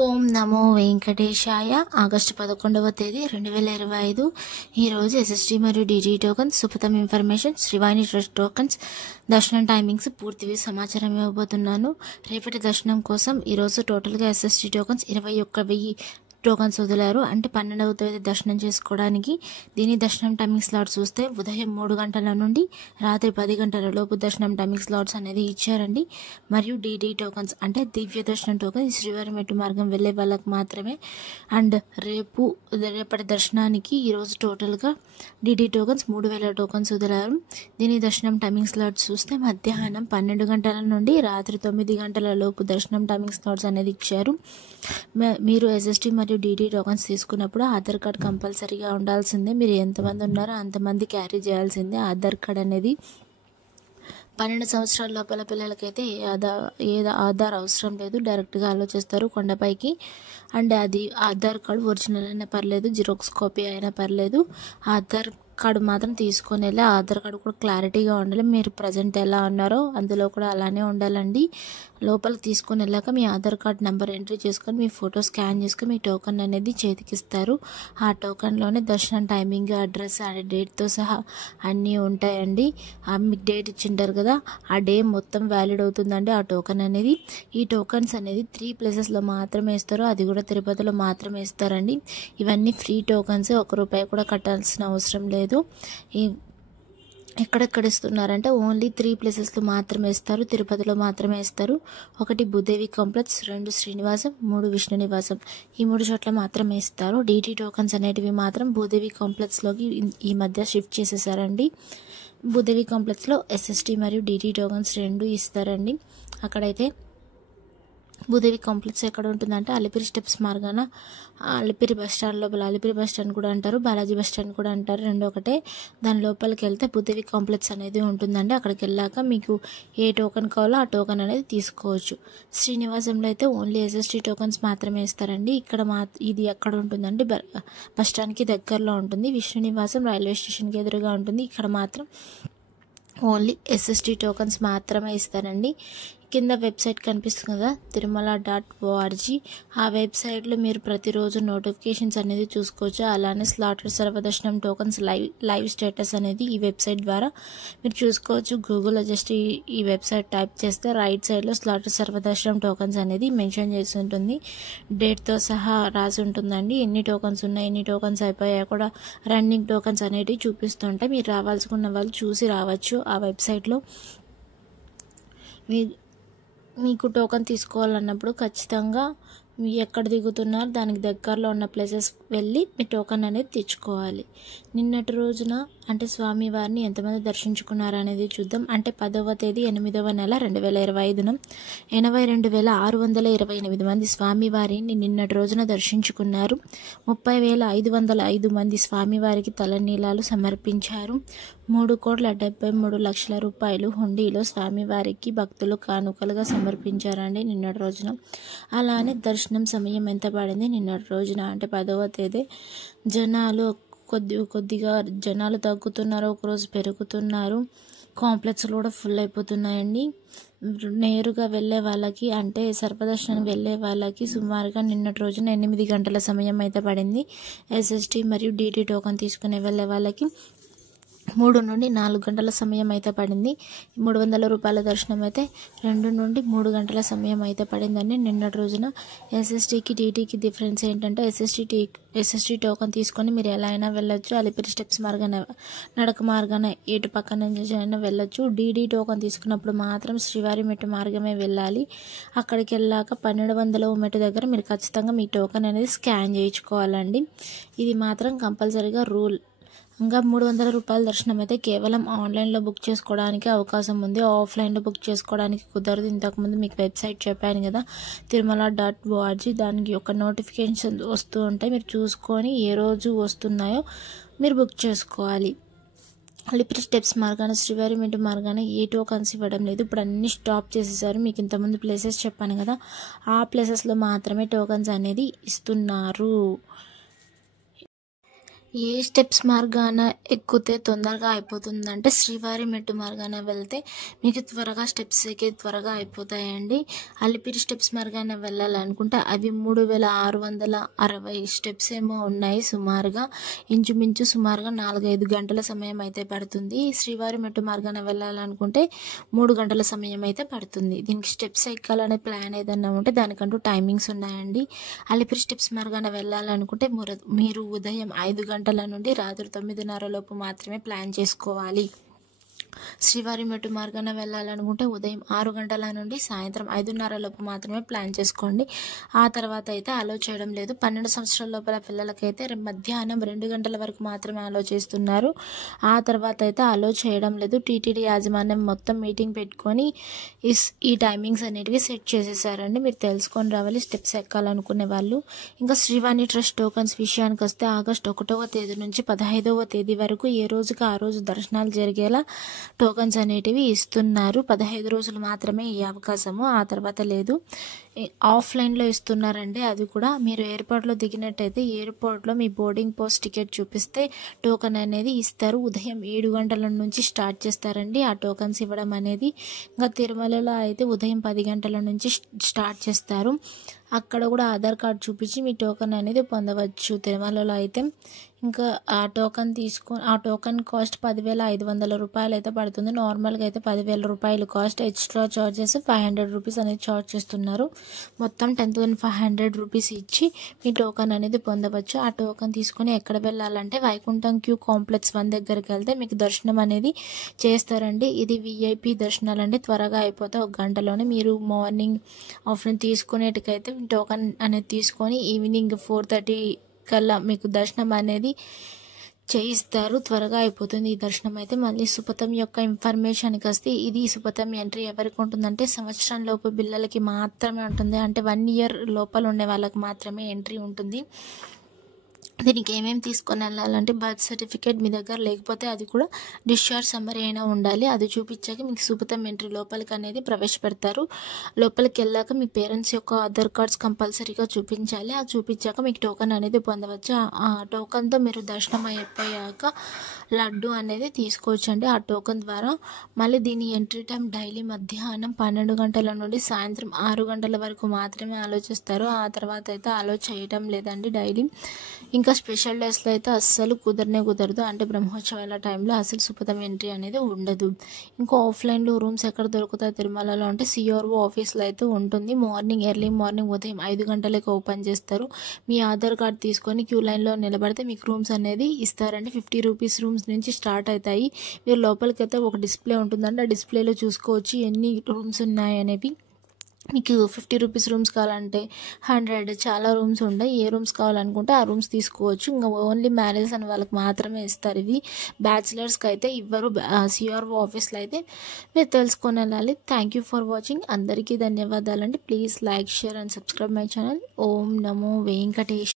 ఓం నమో వెంకటేశాయ. August 11వ తేదీ 2025. ఈరోజు SST మరియు DD tokens, Supatham information, Srivani trust tokens, దర్శనం టైమింగ్స్ పూర్తి సమాచారం ఇవ్వబోతున్నాను. రేపటి దర్శనం కోసం ఈరోజు టోటల్గా ఎస్ఎస్టీ టోకన్స్ 21,000 టోకన్స్ వదిలారు. అంటే 12వ తేదీ దర్శనం చేసుకోవడానికి. దీని దర్శనం టైమింగ్ స్లాట్స్ చూస్తే ఉదయం 3 గంటల నుండి రాత్రి 10 గంటల లోపు దర్శనం టైమింగ్ స్లాట్స్ అనేది ఇచ్చారండి. మరియు డిడి టోకన్స్ అంటే దివ్య దర్శనం టోకన్ శ్రీవారి మెట్టు మార్గం వెళ్ళే వాళ్ళకి మాత్రమే. అండ్ రేపటి దర్శనానికి ఈరోజు టోటల్గా డిడి టోకన్స్ 3,000 టోకన్స్ వదిలారు. దీని దర్శనం టైమింగ్ స్లాట్స్ చూస్తే మధ్యాహ్నం 12 గంటల నుండి రాత్రి 9 గంటల లోపు దర్శనం టైమింగ్ స్లాట్స్ అనేది ఇచ్చారు. మీరు ఎస్ఎస్టీ మరియు డిడి టోకన్స్ తీసుకున్నప్పుడు ఆధార్ కార్డ్ కంపల్సరీగా ఉండాల్సిందే. మీరు ఎంతమంది ఉన్నారో అంతమంది క్యారీ చేయాల్సిందే ఆధార్ కార్డ్ అనేది. 12 సంవత్సరాల లోపల పిల్లలకైతే ఏ ఆధార్ అవసరం లేదు, డైరెక్ట్గా ఆలోచిస్తారు కొండపైకి. అండ్ అది ఆధార్ కార్డు ఒరిజినల్ అయినా పర్లేదు, జిరాక్స్ కాపీ అయినా పర్లేదు. ఆధార్ కార్డు మాత్రం తీసుకొని వెళ్ళి ఆధార్ కార్డు కూడా క్లారిటీగా ఉండాలి. మీరు ప్రజెంట్ ఎలా ఉన్నారో అందులో కూడా అలానే ఉండాలండి. లోపల తీసుకొని వెళ్ళాక మీ ఆధార్ కార్డ్ నెంబర్ ఎంట్రీ చేసుకొని మీ ఫోటో స్కాన్ చేసుకొని మీ టోకన్ అనేది చేతికిస్తారు. ఆ టోకన్లోనే దర్శనం టైమింగ్, అడ్రస్, డేట్తో సహా అన్నీ ఉంటాయండి. మీకు డేట్ ఇచ్చింటారు కదా, ఆ డే మొత్తం వ్యాలిడ్ అవుతుందండి ఆ టోకన్ అనేది. ఈ టోకన్స్ అనేది 3 ప్లేసెస్లో మాత్రమే ఇస్తారు, అది కూడా తిరుపతిలో మాత్రమే ఇస్తారండి. ఇవన్నీ ఫ్రీ టోకన్స్, ₹1 కూడా కట్టాల్సిన అవసరం లేదు. ఎక్కడెక్కడ ఇస్తున్నారంటే ఓన్లీ 3 ప్లేసెస్లో మాత్రమే ఇస్తారు, తిరుపతిలో మాత్రమే ఇస్తారు. 1 భూదేవి కాంప్లెక్స్, 2 శ్రీనివాసం, 3 విష్ణు నివాసం. ఈ 3 చోట్ల మాత్రమే ఇస్తారు. డిటి టోకన్స్ అనేటివి మాత్రం భూదేవి కాంప్లెక్స్లోకి ఈ మధ్య షిఫ్ట్ చేసేసారండి. భూదేవి కాంప్లెక్స్లో ఎస్ఎస్టీ మరియు డిటి టోకన్స్ 2 ఇస్తారండి. అక్కడైతే భూదేవి కాంప్లెక్స్ ఎక్కడ ఉంటుందంటే అలిపిరి స్టెప్స్ మార్గాన, అలిపిరి బస్ స్టాండ్ లోపల, అలిపిరి బస్ స్టాండ్ కూడా అంటారు, బాలాజీ బస్ స్టాండ్ కూడా అంటారు, రెండు ఒకటే. దాని లోపలికి వెళ్తే భూదేవి కాంప్లెక్స్ అనేది ఉంటుందండి. అక్కడికి వెళ్ళాక మీకు ఏ టోకన్ కావాలో ఆ టోకన్ అనేది తీసుకోవచ్చు. శ్రీనివాసంలో అయితే ఓన్లీ ఎస్ఎస్టీ టోకన్స్ మాత్రమే ఇస్తారండి. ఇది ఎక్కడ ఉంటుందంటే బస్ స్టాండ్కి దగ్గరలో ఉంటుంది. విష్ణు నివాసం రైల్వే స్టేషన్కి ఎదురుగా ఉంటుంది. ఇక్కడ మాత్రం ఓన్లీ ఎస్ఎస్టీ టోకన్స్ మాత్రమే ఇస్తారండి. కింద వెబ్సైట్ కనిపిస్తుంది కదా, తిరుమల.org. ఆ వెబ్సైట్లో మీరు ప్రతిరోజు నోటిఫికేషన్స్ అనేది చూసుకోవచ్చు. అలానే స్లాటెడ్ సర్వదర్శనం టోకన్స్ లైవ్ స్టేటస్ అనేది ఈ వెబ్సైట్ ద్వారా మీరు చూసుకోవచ్చు. గూగుల్లో జస్ట్ ఈ వెబ్సైట్ టైప్ చేస్తే రైట్ సైడ్లో స్లాటెడ్ సర్వదర్శనం టోకన్స్ అనేది మెన్షన్ చేసి ఉంటుంది. డేట్తో సహా రాసి ఉంటుందండి. ఎన్ని టోకన్స్ ఉన్నాయి, ఎన్ని టోకన్స్ అయిపోయాయి కూడా, రన్నింగ్ టోకన్స్ అనేటివి చూపిస్తుంటాయి. మీరు రావాల్సుకున్న వాళ్ళు చూసి రావచ్చు ఆ వెబ్సైట్లో. మీకు టోకన్ తీసుకోవాలన్నప్పుడు ఖచ్చితంగా మీరు ఎక్కడ దిగుతున్నారు దానికి దగ్గరలో ఉన్న ప్లేసెస్ వెళ్ళి మీ టోకన్ అనేది తెచ్చుకోవాలి. నిన్నటి రోజున అంటే స్వామివారిని ఎంతమంది దర్శించుకున్నారు అనేది చూద్దాం. అంటే 10వ తేదీ 8వ నెల 2025 32,628 మంది స్వామివారిని నిన్నటి రోజున దర్శించుకున్నారు. 30,505 మంది స్వామివారికి తలనీలాలు సమర్పించారు. 3,73,00,000 రూపాయలు హుండీలో స్వామివారికి భక్తులు కానుకలుగా సమర్పించారండి నిన్నటి రోజున. అలానే దర్శనం సమయం ఎంత పడింది నిన్నటి రోజున అంటే 10వ తేదీ. జనాలు కొద్దిగా జనాలు తగ్గుతున్నారు, ఒకరోజు పెరుగుతున్నారు. కాంప్లెక్స్లు కూడా ఫుల్ అయిపోతున్నాయండి. నేరుగా వెళ్ళే వాళ్ళకి అంటే సర్వదర్శనం వెళ్ళే వాళ్ళకి సుమారుగా నిన్నటి రోజున 8 గంటల సమయం అయితే పడింది. ఎస్ఎస్టీ మరియు డిటి టోకన్ తీసుకుని వెళ్ళే వాళ్ళకి 3 నుండి 4 గంటల సమయం అయితే పడింది. ₹300 దర్శనం అయితే 2 నుండి 3 గంటల సమయం అయితే పడిందండి నిన్నటి రోజున. ఎస్ఎస్టీకి డిటీకి డిఫరెన్స్ ఏంటంటే ఎస్ఎస్టీ టోకన్ తీసుకొని మీరు ఎలా అయినా వెళ్ళొచ్చు. అలిపిరి స్టెప్స్ మార్గాన, నడక మార్గాన ఎటు పక్క నుంచి అయినా వెళ్ళొచ్చు. డిడి టోకన్ తీసుకున్నప్పుడు మాత్రం శ్రీవారి మెట్టు మార్గమే వెళ్ళాలి. అక్కడికి వెళ్ళాక 1200వ మెట్టు దగ్గర మీరు ఖచ్చితంగా మీ టోకన్ అనేది స్కాన్ చేయించుకోవాలండి. ఇది మాత్రం కంపల్సరీగా రూల్. ఇంకా ₹300 దర్శనం అయితే కేవలం ఆన్లైన్లో బుక్ చేసుకోవడానికి అవకాశం ఉంది, ఆఫ్లైన్లో బుక్ చేసుకోవడానికి కుదరదు. ఇంతకుముందు మీకు వెబ్సైట్ చెప్పాను కదా, తిరుమల.org. దానికి ఒక నోటిఫికేషన్ వస్తూ ఉంటాయి, మీరు చూసుకొని ఏ రోజు వస్తున్నాయో మీరు బుక్ చేసుకోవాలి. అలిపిరి స్టెప్స్ మార్గాన, శ్రీవారి మెట్టు మార్గాన ఏ టోకన్స్ ఇవ్వడం లేదు. ఇప్పుడు అన్ని స్టాప్ చేసేసారు. మీకు ఇంతకుముందు ప్లేసెస్ చెప్పాను కదా, ఆ ప్లేసెస్లో మాత్రమే టోకన్స్ అనేది ఇస్తున్నారు. ఏ స్టెప్స్ మార్గాన ఎక్కితే తొందరగా అయిపోతుందంటే శ్రీవారి మెట్టు మార్గాన వెళ్తే మీకు త్వరగా స్టెప్స్ ఎక్కి త్వరగా అయిపోతాయండి. అలిపిరి స్టెప్స్ మార్గాన వెళ్ళాలనుకుంటే అవి 3660 స్టెప్స్ ఏమో ఉన్నాయి. ఇంచుమించు సుమారుగా 4-5 గంటల సమయం అయితే పడుతుంది. శ్రీవారి మెట్టు మార్గాన వెళ్ళాలనుకుంటే 3 గంటల సమయం అయితే పడుతుంది. దీనికి స్టెప్స్ ఎక్కాలనే ప్లాన్ ఏదన్నా ఉంటే దానికంటూ టైమింగ్స్ ఉన్నాయండి. అలిపిరి స్టెప్స్ మార్గాన వెళ్ళాలనుకుంటే మీరు ఉదయం 5 గంటల నుండి రాత్రి 9:30 లోపు మాత్రమే ప్లాన్ చేసుకోవాలి. శ్రీవారి మెట్టు మార్గాన వెళ్ళాలనుకుంటే ఉదయం 6 గంటల నుండి సాయంత్రం 5:30 లోపు మాత్రమే ప్లాన్ చేసుకోండి. ఆ తర్వాత అయితే అలో చేయడం లేదు. 12 సంవత్సరాల లోపల పిల్లలకైతే మధ్యాహ్నం 2 గంటల వరకు మాత్రమే అలో చేస్తున్నారు. ఆ తర్వాత అయితే అలో చేయడం లేదు. టీటీడీ యాజమాన్యం మొత్తం మీటింగ్ పెట్టుకొని ఈ టైమింగ్స్ అనేటివి సెట్ చేసేసారండి. మీరు తెలుసుకొని రావాలి స్టెప్స్ ఎక్కాలనుకునే వాళ్ళు. ఇంకా శ్రీవాణి ట్రస్ట్ టోకన్స్ విషయానికి వస్తే ఆగస్టు 1వ తేదీ నుంచి 15వ తేదీ వరకు ఏ రోజుకి ఆ రోజు దర్శనాలు జరిగేలా టోకన్స్ అనేటివి ఇస్తున్నారు. 15 రోజులు మాత్రమే ఈ అవకాశము, ఆ తర్వాత లేదు. ఆఫ్లైన్లో ఇస్తున్నారండి. అది కూడా మీరు ఎయిర్పోర్ట్లో దిగినట్టయితే ఎయిర్పోర్ట్లో మీ బోర్డింగ్ పోస్ట్ టికెట్ చూపిస్తే టోకన్ అనేది ఇస్తారు. ఉదయం 7 గంటల నుంచి స్టార్ట్ చేస్తారండి ఆ టోకన్స్ ఇవ్వడం అనేది. ఇంకా తిరుమలలో అయితే ఉదయం 10 గంటల నుంచి స్టార్ట్ చేస్తారు. అక్కడ కూడా ఆధార్ కార్డ్ చూపించి మీ టోకన్ అనేది పొందవచ్చు. తిరుమలలో అయితే ఇంకా ఆ టోకన్ కాస్ట్ 10,500 రూపాయలు అయితే పడుతుంది. నార్మల్గా అయితే 10,000 రూపాయలు కాస్ట్. ఎక్స్ట్రా చార్జెస్ 500 రూపీస్ అనేది చార్జ్ చేస్తున్నారు. మొత్తం 10,500 రూపీస్ ఇచ్చి మీ టోకన్ అనేది పొందవచ్చు. ఆ టోకన్ తీసుకొని ఎక్కడ వెళ్ళాలంటే వైకుంఠం క్యూ కాంప్లెక్స్ 1 దగ్గరికి వెళ్తే మీకు దర్శనం అనేది చేస్తారండి. ఇది విఐపి దర్శనాలు అండి, త్వరగా అయిపోతే 1 గంటలోనే. మీరు మార్నింగ్ ఆఫ్టర్నూన్ తీసుకునేటికైతే టోకన్ అనేది తీసుకొని ఈవినింగ్ 4:30 కల్లా మీకు దర్శనం అనేది చేయిస్తారు. త్వరగా అయిపోతుంది ఈ దర్శనం అయితే. మళ్ళీ సుపథం యొక్క ఇన్ఫర్మేషన్కి వస్తే ఇది సుపథం ఎంట్రీ ఎవరికి ఉంటుందంటే సంవత్సరం లోపు పిల్లలకి మాత్రమే ఉంటుంది. అంటే 1 ఇయర్ లోపల ఉండే వాళ్ళకి మాత్రమే ఎంట్రీ ఉంటుంది. దీనికి ఏమేమి తీసుకొని వెళ్ళాలంటే బర్త్ సర్టిఫికేట్ మీ దగ్గర లేకపోతే అది కూడా డిశ్చార్జ్ సమ్మరీ అయినా ఉండాలి. అది చూపించాక మీకు సుపథం ఎంట్రీ లోపలికి అనేది ప్రవేశపెడతారు. లోపలికి వెళ్ళాక మీ పేరెంట్స్ యొక్క ఆధార్ కార్డ్స్ కంపల్సరీగా చూపించాలి. అది చూపించాక మీకు టోకన్ అనేది పొందవచ్చు. ఆ టోకన్తో మీరు దర్శనం అయిపోయాక లడ్డు అనేది తీసుకోవచ్చండి ఆ టోకన్ ద్వారా. మళ్ళీ దీని ఎంట్రీ టైం డైలీ మధ్యాహ్నం 12 గంటల నుండి సాయంత్రం 6 గంటల వరకు మాత్రమే ఆలోచిస్తారు. ఆ తర్వాత అయితే అలో చేయడం లేదండి డైలీ. ఇంకా స్పెషల్ డేస్లో అయితే అస్సలు కుదరదు. అంటే బ్రహ్మోత్సవాల టైంలో అసలు సుపథం ఎంట్రీ అనేది ఉండదు. ఇంకా ఆఫ్లైన్లో రూమ్స్ ఎక్కడ దొరుకుతాయి తిరుమలలో అంటే సిఆర్ఓ ఆఫీస్లో అయితే ఉంటుంది. ఎర్లీ మార్నింగ్ ఉదయం 5 గంటలకు ఓపెన్ చేస్తారు. మీ ఆధార్ కార్డ్ తీసుకొని క్యూ లైన్లో నిలబడితే మీకు రూమ్స్ అనేది ఇస్తారండి. 50 రూపీస్ రూమ్స్ నుంచి స్టార్ట్ అవుతాయి. మీరు లోపలికి అయితే ఒక డిస్ప్లే ఉంటుందండి. ఆ డిస్ప్లేలో చూసుకోవచ్చు ఎన్ని రూమ్స్ ఉన్నాయి అనేవి. మీకు 50 రూపీస్ రూమ్స్ కావాలంటే 100 చాలా రూమ్స్ ఉంటాయి. ఏ రూమ్స్ కావాలనుకుంటే ఆ రూమ్స్ తీసుకోవచ్చు. ఇంకా ఓన్లీ మ్యారేజ్ అని వాళ్ళకి మాత్రమే ఇస్తారు. ఇవి బ్యాచిలర్స్కి అయితే ఇవ్వరు. సిఆర్ఓ ఆఫీస్లో అయితే మీరు తెలుసుకొని వెళ్ళాలి. Thank you for watching. అందరికీ ధన్యవాదాలండి. Please like, share and subscribe my channel. ఓం నమో వెంకటేష్.